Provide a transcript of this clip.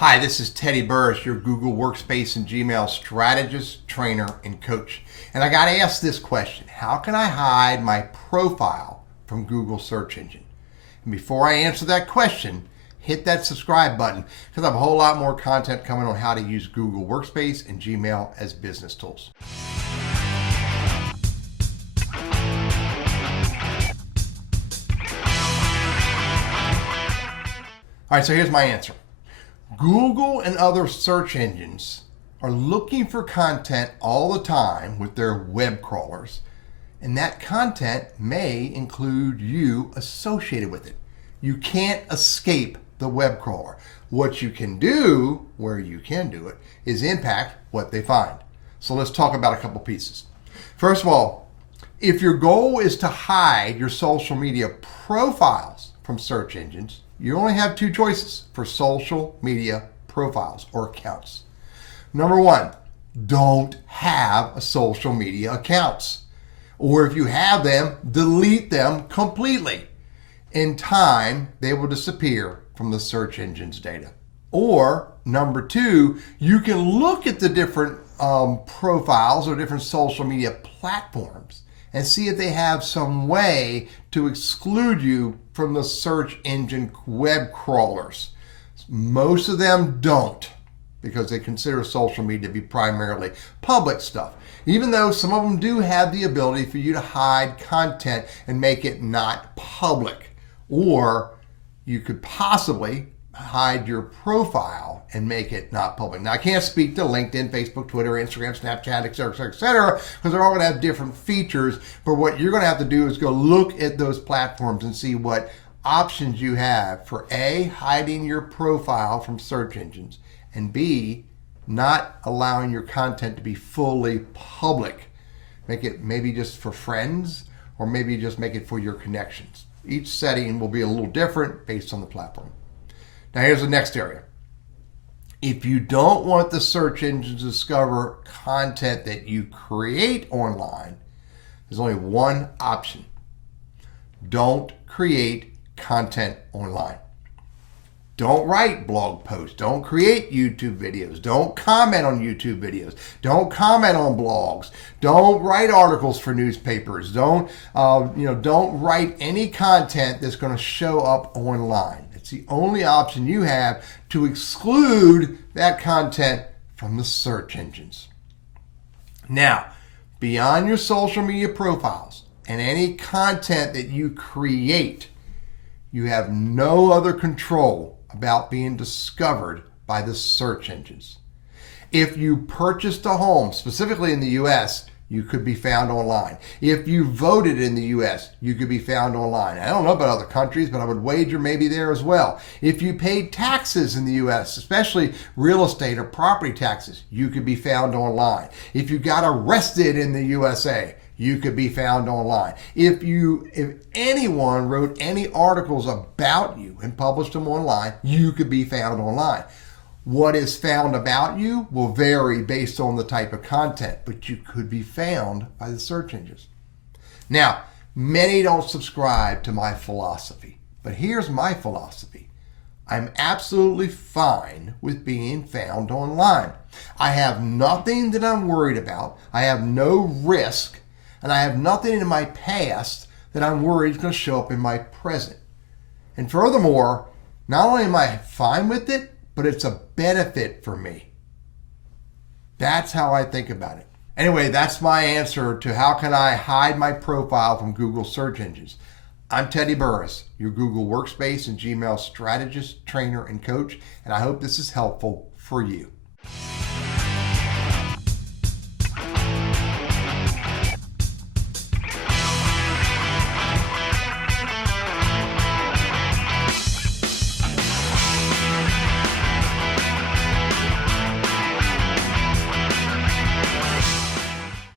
Hi, this is Teddy Burris, your Google Workspace and Gmail strategist, trainer, and coach. And I got to ask this question: how can I hide my profile from Google search engine? And before I answer that question, hit that subscribe button because I have a whole lot more content coming on how to use Google Workspace and Gmail as business tools. All right, so here's my answer. Google and other search engines are looking for content all the time with their web crawlers, and that content may include you associated with it. You can't escape the web crawler. What you can do, where you can do it, is impact what they find. So let's talk about a couple pieces. First of all, if your goal is to hide your social media profiles from search engines, you only have two choices for social media profiles or accounts. Number one, don't have a social media accounts. Or if you have them, delete them completely. In time, they will disappear from the search engine's data. Or number two, you can look at the different profiles or different social media platforms and see if they have some way to exclude you from the search engine web crawlers. Most of them don't, because they consider social media to be primarily public stuff, even though some of them do have the ability for you to hide content and make it not public. Or you could possibly hide your profile and make it not public. Now, I can't speak to LinkedIn, Facebook, Twitter, Instagram, Snapchat, et cetera, because they're all going to have different features. But what you're going to have to do is go look at those platforms and see what options you have for A, hiding your profile from search engines, and B, not allowing your content to be fully public. Make it maybe just for friends, or maybe just make it for your connections. Each setting will be a little different based on the platform. Now here's the next area. If you don't want the search engine to discover content that you create online, there's only one option. Don't create content online. Don't write blog posts. Don't create YouTube videos. Don't comment on YouTube videos. Don't comment on blogs. Don't write articles for newspapers. Don't write any content that's going to show up online. It's the only option you have to exclude that content from the search engines. Now, beyond your social media profiles and any content that you create, you have no other control about being discovered by the search engines. If you purchased a home, specifically in the US, you could be found online. If you voted in the US, you could be found online. I don't know about other countries, but I would wager maybe there as well. If you paid taxes in the US, especially real estate or property taxes, you could be found online. If you got arrested in the USA, you could be found online. If anyone wrote any articles about you and published them online, you could be found online. What is found about you will vary based on the type of content, but you could be found by the search engines. Now, many don't subscribe to my philosophy, but here's my philosophy. I'm absolutely fine with being found online. I have nothing that I'm worried about. I have no risk, and I have nothing in my past that I'm worried is going to show up in my present. And furthermore, not only am I fine with it, but it's a benefit for me. That's how I think about it. Anyway, that's my answer to how can I hide my profile from Google search engines. I'm Teddy Burris, your Google Workspace and Gmail strategist, trainer, and coach, and I hope this is helpful for you.